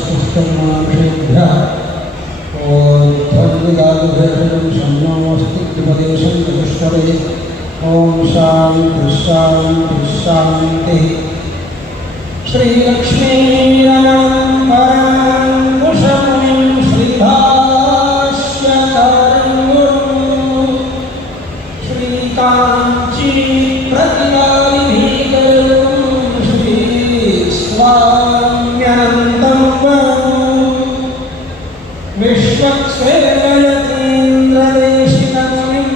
स्तुष्टमानुषेभ्यः ओध्वन्विदादुभेषजं शन्नोऽस्तित्वदेशं चतुष्पदे ॐ शान्ति शान्ति शान्तिः। श्रीलक्ष्मीरमणं परमं श्रीभाष्यकारं गुरुं श्रीकाञ्ची प्रतिलालिभीकरं श्रीस्वाम्यनन्तं विश्वक्सेनयतीन्द्रदेशिकमुनिं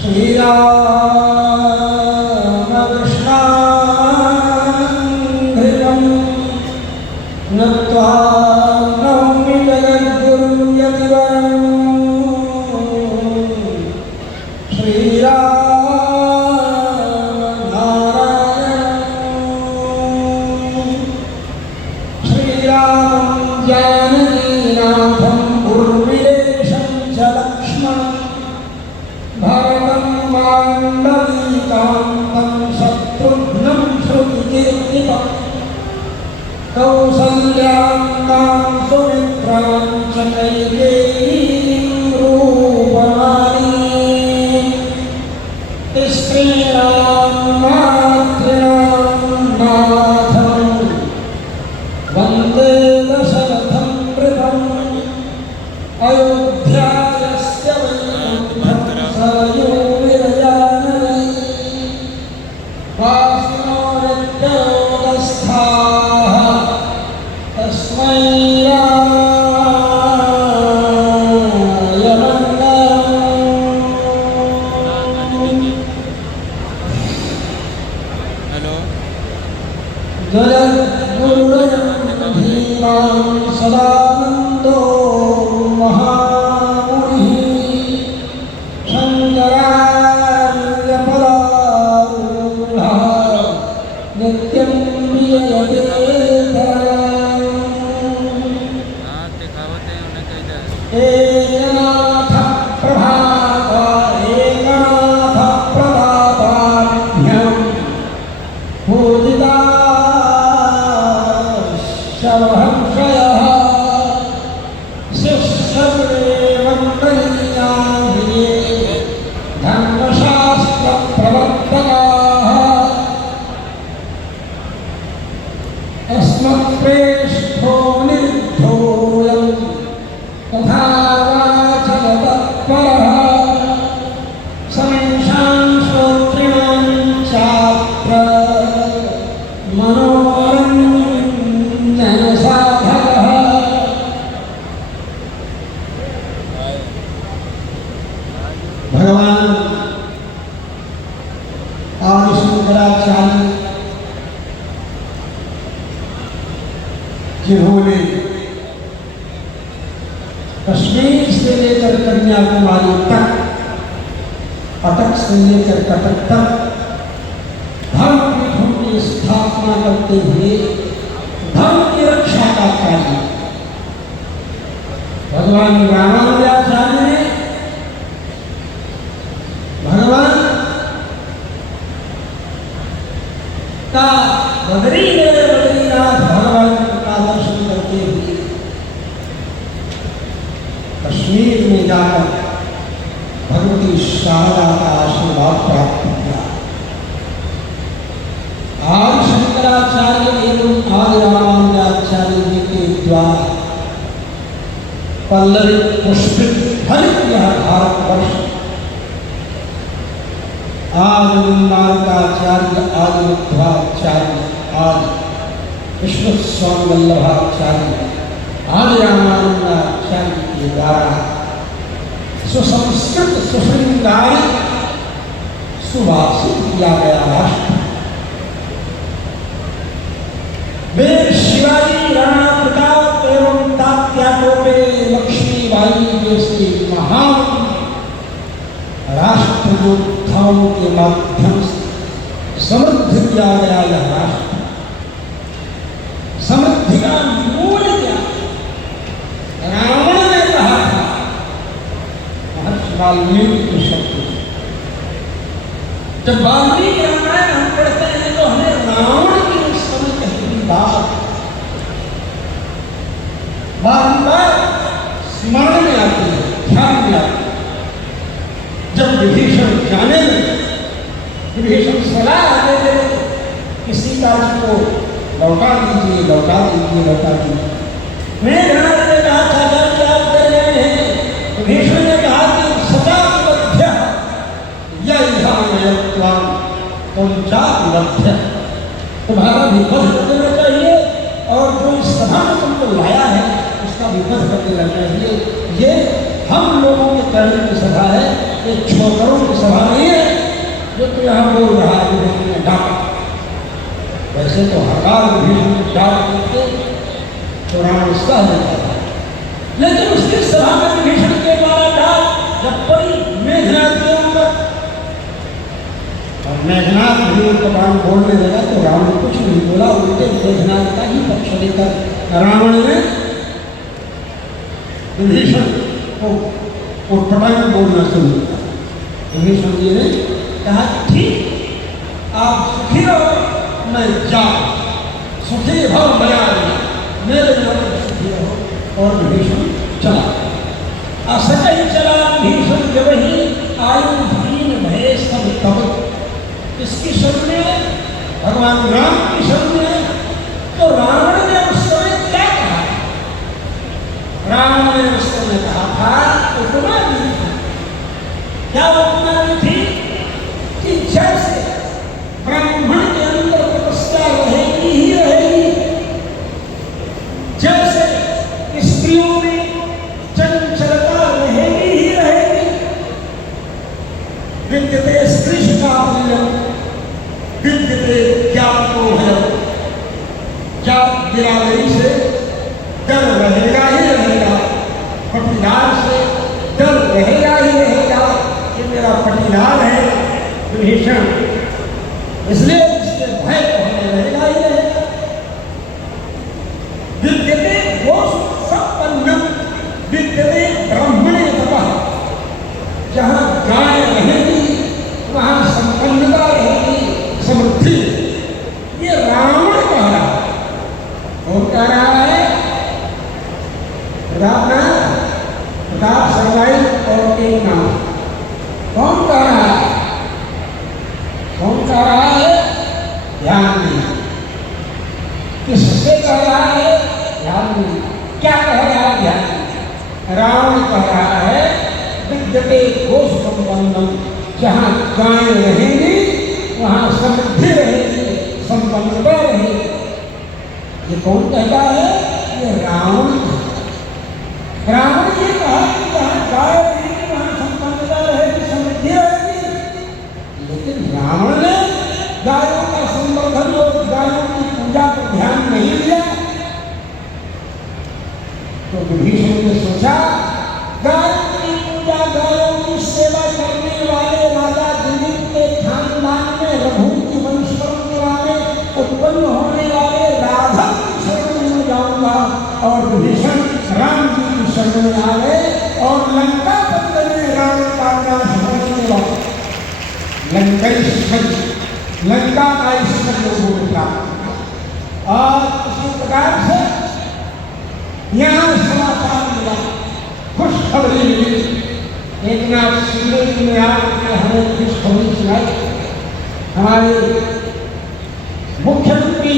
श्रीरामकृष्णाङ्घ्रितं नत्वा नौमि जगद्गुरुं यतिवरं श्रीरामनारायणं श्रीरामं जानकीनाथं उर्विदेशं च लक्ष्मणं भरतं माण्डवीकान्तं शत्रुघ्नं श्रुतिकीर्तितं कौसल्यां मां सुमित्रां च कैकेयीं रूपमालीं स्त्रीणां मातॄणां नाथं वन्दे दशरथं नृपम् अयोध्यायस्य वैकुण्ठं सरयूविरजानने वासिनो नित्ययोगस्थाः तस्मै रामाय मङ्गलम्। जगद्गुरुरयं धीमां सदानन्दो महामुनिः शङ्करार्यपदारूढः नित्यं एकनाथ प्रतापाभ्यां पूजिताशवहंसयः शिष्यते वन्दनीयाभिः धर्मशास्त्रप्रवर्तकाः अस्मत्प्रेष्ठो निरुद्धोऽयं तथा वाचकतत्परः समेषां श्रोतॄणां चात्र मनोरञ्जनसाधकः। भगवान आदि शंकराचार्य जिन्होंने कश्मीर से लेकर कन्याकुमारी तक, अटक से लेकर कटक तक धर्मपीठों की स्थापना करते हुए धर्म की रक्षा का कार्य भगवान रामानुजाचार्य ने भगवान का बद्रीनाथ भगवान का दर्शन करते हुए कश्मीर में जाकर भगवती शारदा का आशीर्वाद प्राप्त किया। आदि शंकराचार्य एवं आदि रामानुजाचार्य जी के द्वारा पल्लवी पुष्पित हरित यह भारतवर्ष आदि निम्बार्काचार्य, आदि मध्वाचार्य, आदि विश्वस्वामी वल्लभाचार्य, आदि रामानुजाचार्य के द्वारा सुसंस्कृत सुश्रृंगारित सुवासित किया गया राष्ट्र। वे शिवाजी, राणा प्रताप एवं तात्या टोपे, लक्ष्मीबाई जैसे महान राष्ट्र योद्धाओं के माध्यम से समृद्ध किया गया यह राष्ट्र। समृद्धि का मूल क्या? रावण ने कहा था, महर्षि वाल्मीकि के शब्द। जब वाल्मीकि रामायण हम पढ़ते हैं तो हमें रावण की उस समय कही बात स्मरण में आती है, ध्यान में आती है। जब विभीषण जाने लगे, विभीषण सलाह दे रहे कि सीता जी को लौटा दीजिए, लौटा दीजिए, लौटा दीजिए। मेघनाद ने कहा चाचा क्या कर रहे हैं? विभीषण ने कहा कि सचा लभ्य लभ्य, तुम्हारा विपद कर देना चाहिए और जो इस सभा में तुमको लाया है उसका विपद कर देना चाहिए। ये हम लोगों के कहने की सभा है, ये छोकरों की सभा नहीं है जो तू यहाँ बोल रहा है। विभीषण ने डांटा। वैसे तो हकार विभीषण को डांट देते तो रावण सह लेता था, लेकिन उसकी सभा में विभीषण के द्वारा डांट जब पड़ी मेघनाद के ऊपर और मेघनाद भी भगवान बोलने लगा तो रावण कुछ नहीं बोला, उल्टे मेघनाद का ही पक्ष लेकर रावण ने विभीषण को उठपटांग बोलना शुरू किया। विभीषण जी ने कहा ठीक, आप सुखी रहो, मैं जाऊं, सुखी भव बया मेरे मन सुखी रहो। और विभीषण चला, असत ही चला विभीषण जब ही आयु दीन भय सब तब। इसकी शरण में भगवान राम की शरण में तो रावण ने उस समय क्या कहा? रावण ने उस समय कहा था उपमा दी थी। क्या उपमा दी थी? कि जैसे ब्राह्मण के अंदर तपस्या रहेगी ही रहेगी, जैसे स्त्रियों में चंचलता रहेगी ही रहेगी, विद्यते स्त्री का विद्यते ज्ञान को है, जात बिरादरी से डर रहेगा ही रहेगा, पटीदार से डर रहेगा ही रहेगा। ये मेरा पटीदार है विभीषण, इसलिए इससे भय तो हमें रहेगा ही रहेगा। विद्यते दोष संपन्न विद्यते ब्राह्मणे तपः, जहाँ गाय रहेगी वहाँ संपन्नता रहेगी, समृद्धि। ये रावण कह रहा है। कौन कह रहा है? प्रताप सरनाई और एक नाम। कौन कह रहा है? कौन कह रहा है? ध्यान नहीं। किससे कह रहा है? ध्यान नहीं। क्या कह रहा है? ध्यान नहीं। रावण कह रहा है विद्यते घोष संबंधम, जहाँ गाय रहेंगी वहाँ समृद्धि रहेगी, संपन्नता रहेगी। ये कौन कहता है? ये रावण। रावण ये कहा कि जहाँ गाय रहेगी वहाँ संपन्नता रहेगी, समृद्धि रहेगी। लेकिन रावण ने गायों का संवर्धन और गायों की पूजा पर ध्यान नहीं दिया। तो विभीषण ने सोचा गायों की पूजा, गायों की सेवा करने वाले राजा दिलीप के खानदान में रघु की वंश परंपरा में उत्पन्न होने वाले राघव की शरण में जाऊंगा। और विभीषण राम जी की शरण में आ गए और लंका पत्र में रावण का नाश होने लगा। लंका का ईश्वर लोगों ने प्राप्त। और उसी प्रकार से यहाँ समाचार मिला, खुशखबरी मिली। एक नाथ शिंदे जी ने आकर हमें खुशखबरी सुनाई। हमारे मुख्यमंत्री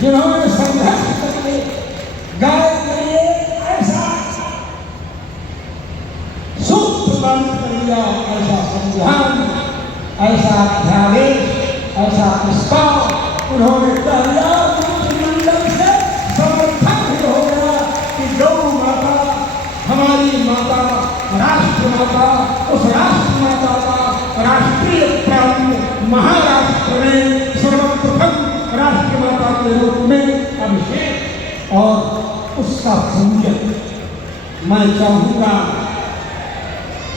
जिन्होंने संघर्ष करके गाय के लिए ऐसा सूत्र बंद कर दिया, ऐसा संविधान, ऐसा अध्यादेश, ऐसा प्रस्ताव उन्होंने कह दिया, मंत्रिमंडल से समर्थन भी हो गया कि गौ माता हमारी माता, राष्ट्र माता, उस राष्ट्र माता का राष्ट्रीय प्रांत महाराष्ट्र में सर्वप्रथम राष्ट्र माता के रूप में अभिषेक और उसका पूजन। मैं चाहूंगा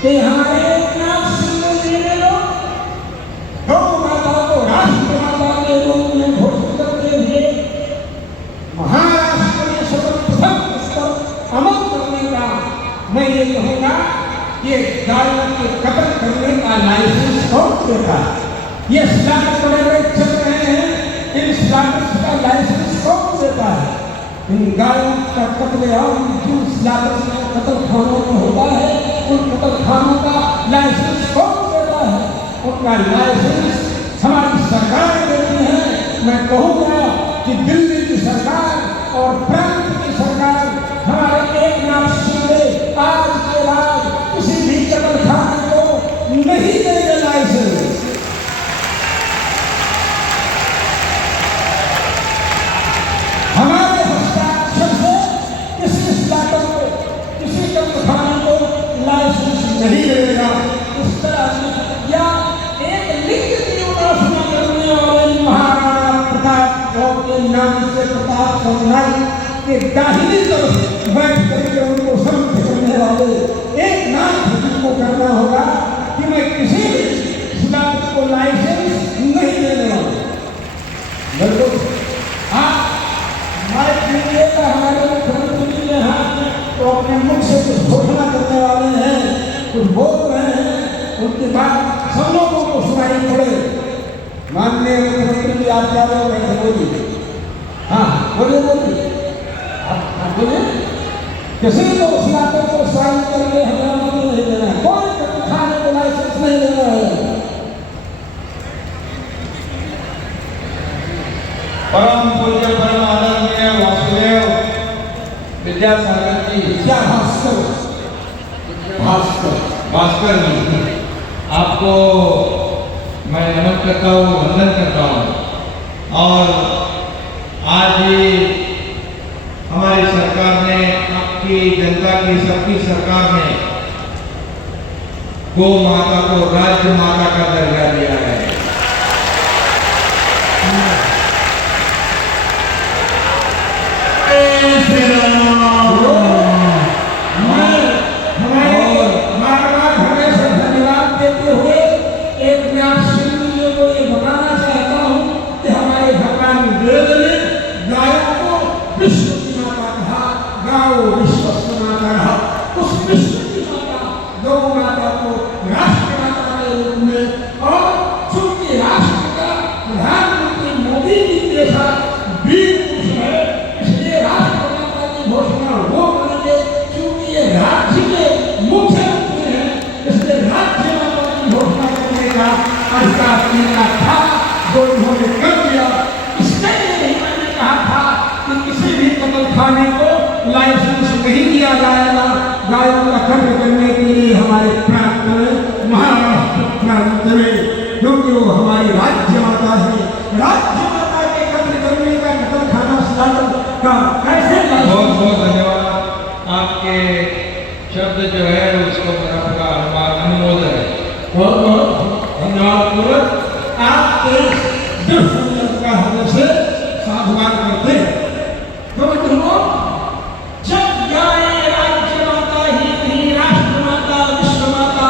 कि हमारे गौ माता को राष्ट्र माता के रूप में घोषित करते हुए महाराष्ट्र में सर्वप्रथम उस पर अमल करने का मैं ये कहूँगा, ये गायों के कत्ल करने का लाइसेंस कौन देता है? ये स्लैब बड़े चल रहे हैं, इन स्लैब्स का लाइसेंस कौन देता है? इन गायों का कत्लेआम जिस लागत में कत्ल खानों में होता है, उन कत्ल खानों का लाइसेंस कौन देता है? उनका लाइसेंस हमारी सरकार देती है। मैं कहूँगा कि दिल्ली की सरकार और प्रांत की सरकार हमारे एकनाथ शिंदे आज के बाद किसी भी कत्ल खाने को नहीं देंगे लाइसेंस। हमारे हस्ताक्षर से किसी स्टार्टअप को, किसी कत्ल खाने को लाइसेंस नहीं मिलेगा। इस तरह या एक लिंग की उपासना करने वाले महाराणा प्रताप के नाम से प्रताप समुदाय के दाहिनी तरफ बैठ करके उनको समर्थ करने वाले एक नाम को करना होगा कि मैं किसी भी स्टार्टअप को लाइसेंस नहीं देने वाला। बिल्कुल हमारे केंद्र का हमारे मुख्यमंत्री के हाथ में तो अपने मुख से कुछ घोषणा करने वाले हैं, कुछ बोल रहे हैं, उनके बाद सब लोगों को सुनाई पड़े। माननीय मुख्यमंत्री जी आप क्या बोल रहे थे? बोलिए। हाँ बोलिए बोलिए, आप बोलिए। किसी को स्नातक को साइन करके हमें नहीं देना है, कोई खाने को लाइसेंस नहीं देना है। परम पूज्य परम आदरणीय वासुदेव विद्यासागर जी, भास्कर जी, आपको मैं नमन करता हूँ, वंदन करता हूँ। और आज हमारी सरकार ने, आपकी जनता की सबकी सरकार ने गौ माता को राज्य माता का दर्जा दिया है। खाने को लाइसेंस नहीं दिया जाएगा। गायों का खर्च करने के लिए हमारे प्रांत में, महाराष्ट्र प्रांत में, क्योंकि वो हमारी राज्य माता है। राज्य माता के खर्च करने का कत्ल खाना स्टार्टअप का कैसे? बहुत बहुत धन्यवाद। आपके शब्द जो है उसको मेरा अनुमोदन है। बहुत बहुत धन्यवाद। आपके का होने से साधुवाद करते हैं। जब गाय राज्य माता ही नहीं, राष्ट्र माता, विश्व माता,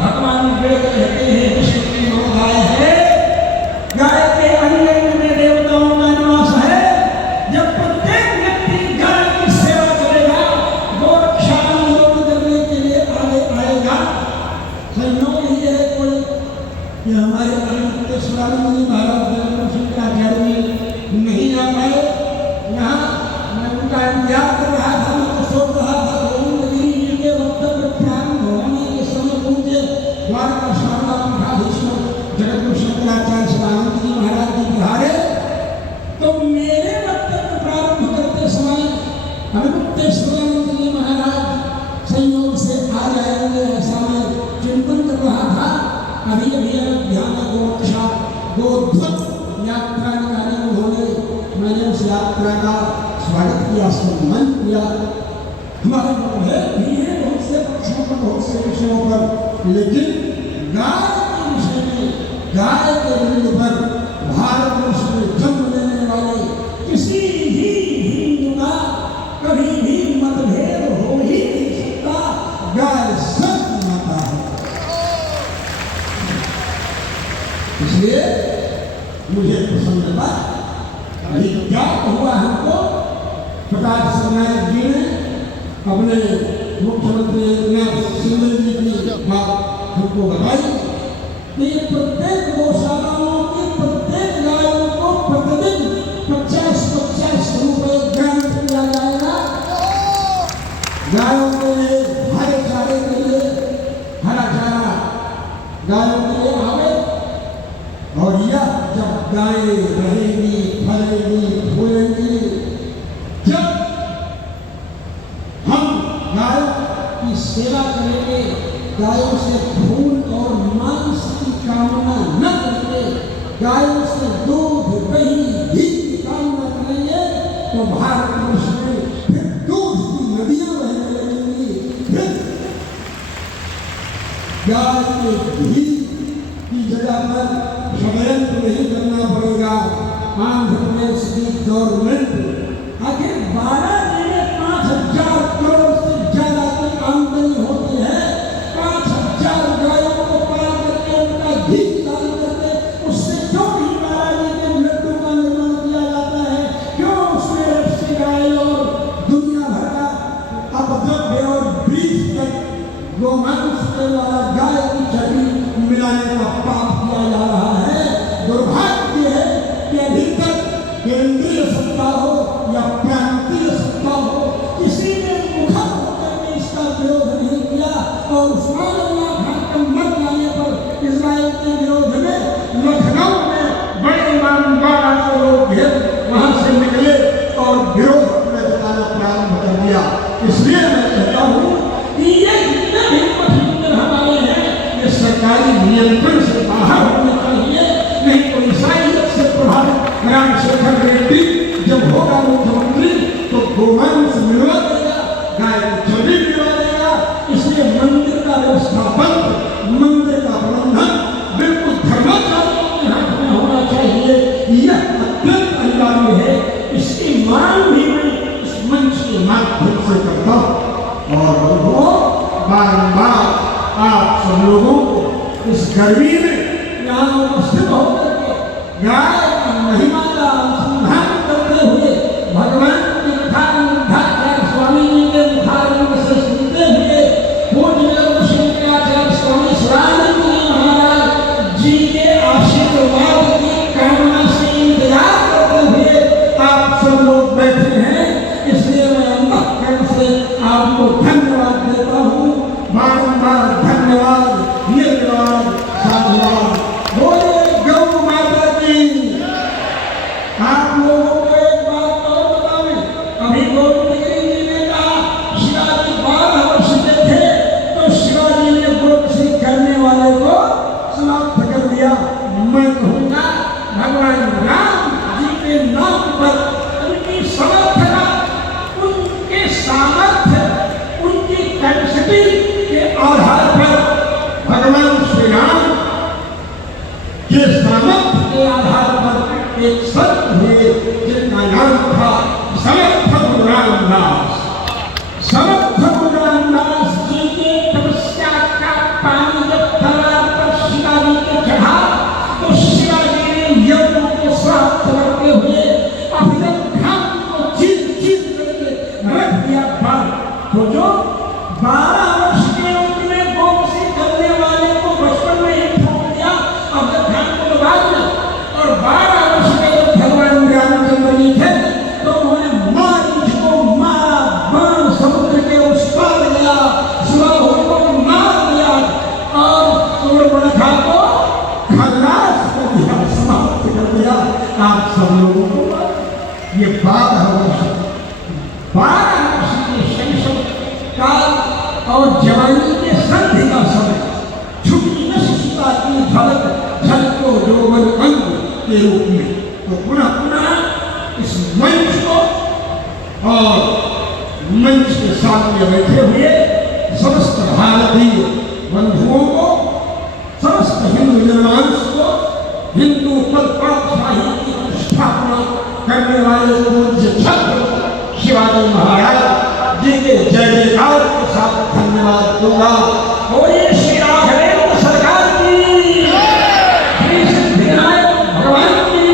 भगवान वेद कहते हैं विश्व की वो गाय है। गाय के अंग में देवताओं का निवास है। जब प्रत्येक व्यक्ति गाय की सेवा करेगा, गोरक्षा आंदोलन करने के लिए आगे आएगा। संयोग ये है कोई कि हमारे परमेश्वरानंद जी महाराज शंकराचार्य नहीं आ पाए यहाँ। याद कर रहा था, मैं तो सोच रहा था गोविंद जी के वक्तव्य प्रारंभ होने के समय पूज्य द्वारका शारदा पीठाधीश्वर जगतगुरु शंकराचार्य शिवानंद जी महाराज जी बिहारे, तो मेरे वक्तव्य प्रारंभ करते समय हनुमतेश्वरानंद जी महाराज संयोग से आ जाएंगे, ऐसा मैं चिंतन कर रहा था। अभी अभी ध्यान गोरक्षा गोध्वत यात्रा निकाली उन्होंने, मैंने उस यात्रा का स्वागत किया, सम्मान किया। हमारे भी है बहुत से पक्षों पर, बहुत से विषयों पर, लेकिन गाय के विषय में, गाय के विरुद्ध पर भारतवर्ष में जन्म लेने वाले किसी भी हिंदू का कभी भी मतभेद हो ही नहीं सकता। गाय सब माता है। इसलिए मुझे प्रसन्नता अभी क्या हुआ हमको, प्रकाश सरनायक जी ने अपने मुख्यमंत्री एकनाथ शिंदे जी की बात हमको बताई कि ये प्रत्येक गौशालाओं की प्रत्येक गायों को प्रतिदिन 50-50 रुपए ग्रांट दिया सेवा करेंगे, गायों से खून और मांस की कामना न करके, गायों से दूध दही घी की कामना करेंगे, तो भारत वर्ष में फिर दूध की नदियां बहने लगेंगी। फिर गाय के घी की जगह पर षड्यंत्र नहीं करना पड़ेगा। आंध्र प्रदेश की गवर्नमेंट आखिर 12 महीने 5,000 करोड़ से ज्यादा की आमदनी होती है, 5,000 गायों को पाल करके उनका घी निकाल करके उससे क्यों नहीं महाराज के लड्डू का निर्माण किया जाता है? क्यों उसमें रस्सी गाय और दुनिया भर का अपद्रव्य और बीज तक गोमांस के द्वारा गाय की छवि मिलाने का पाप किया जा रहा है? दुर्भाग्य है कि अभी तक केंद्रीय सत्ता हो या प्रांतीय सत्ता हो, किसी ने मुखर होकर के इसका विरोध नहीं किया। और उस्मानुल्लाह खान के मर जाने पर इजराइल के विरोध में लखनऊ में बड़े ईमानदार लोग वहां से निकले और विरोध अपने जताना प्रारंभ कर दिया। इसलिए मैं कहता हूँ कि ये जितने भी पथ हमारे हैं, ये सरकारी नियंत्रण से बाहर होने चाहिए। नहीं तो ईसाइयत से प्रभावित रामशेखर रेड्डी जब होगा मुख्यमंत्री तो गोमांस मिलवा देगा, गाय की छवि मिलवा देगा। इसलिए मंदिर का व्यवस्थापन, मंदिर का प्रबंधन बिल्कुल धर्माचार्यों के हाथ में होना चाहिए। यह अत्यंत अनिवार्य है। इसकी मांग भी मैं इस मंच के माध्यम से करता हूँ और वो बारंबार आप सब लोगों को इस गर्मी में यहाँ उपस्थित होकर के गाय की महिमा का अनुसंधान करते हुए भगवान की कथा स्वामी जी के मुखारविंद से सुनते हुए पूज्य शंकराचार्य स्वामी सदानंद महाराज जी के आशीर्वाद की कामना से इंतजार करते हुए आप सब लोग बैठे हैं। इसलिए मैं अंतःकरण से आपको धन्यवाद देता हूँ, बारंबार धन्यवाद, निर्वाद, साधुवाद। बोले गौ माता की। आप लोगों को एक बात और बताऊं, अभी गोविंद गिरी जी ने कहा शिवाजी 12 वर्ष के थे तो शिवाजी ने गोपसी करने वाले को समाप्त कर दिया। मैं कहूँगा भगवान राम जी के नाम पर उनकी समर्थता, उनके सामर्थ्य, उनकी कैपेसिटी के आधार पर भगवान श्री राम के सामर्थ्य के आधार पर एक संत हुए जिनका नाम था समर्थ गुरु रामदास। समर्थ गुरु रामदास जी के तपस्या का पानी जब तालाब पर शिवाजी के चढ़ा तो शिवाजी ने यज्ञों को साफ करते हुए अपने घाम को चीर करके रख दिया बाहर। तो जो 12 वर्ष के उम्र में गोपसी करने वाले को बचपन में ही ठोक दिया, अब जब घाम को दबा दिया। और 12 वर्ष के जब भगवान रामचंद्र जी थे तो उन्होंने मारीच को मारा, बाण समुद्र के उस पार गया, सुराहो को मार दिया और सूर्यपणखा को खल्लास कर दिया, समाप्त कर दिया। आप सब लोगों को ये 12 वर्ष के शैशव काल और जवानी के संधि का समय, छुट्टी न शिशुता की झलको यौवन अंग के रूप में। तो पुनः इस मंच को और मंच के सामने बैठे हुए समस्त भारतीय बंधुओं को, समस्त हिंदू निर्मांस को, हिंदू पदशाही की स्थापना करने वाले पूज्य छत्र शिवाजी महाराज जी के जय जयकार के साथ धन्यवाद दूंगा। बोलिए श्री राघवेंद्र सरकार की, श्री सिद्धिविनायक भगवान की,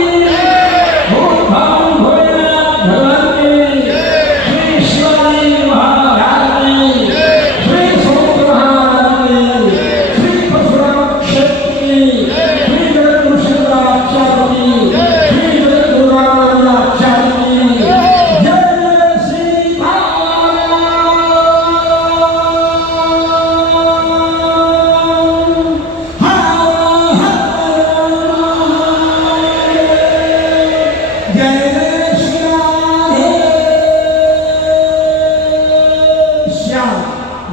भोलेनाथ भगवान की, श्री शिवाजी महाराज की, श्री समुद्र महाराज की, श्री परशुराम क्षेत्र की, श्री जगत शंकराचार्य की, श्री जगत दुर्गाचार्य की। जय श्री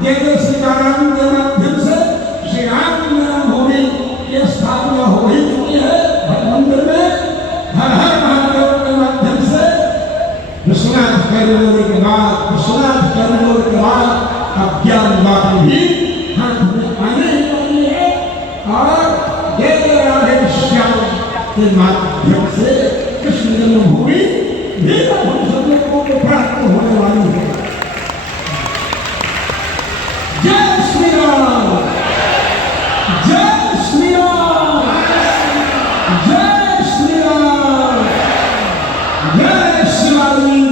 जय श्री सीताराम के माध्यम से श्री राम जन्मभूमि की स्थापना हो ही चुकी है हर मंदिर में। हर हर महादेव के माध्यम से विश्वनाथ कॉरिडोर के बाद अज्ञान बात भी हाथ में आने ही वाली है और ये राधे श्याम के माध्यम से कृष्ण जन्मभूमि भी हम सब लोगों को प्राप्त होने वाली है। जय श्री राम, जय श्री राम, जय श्री राम, जय श्री राम।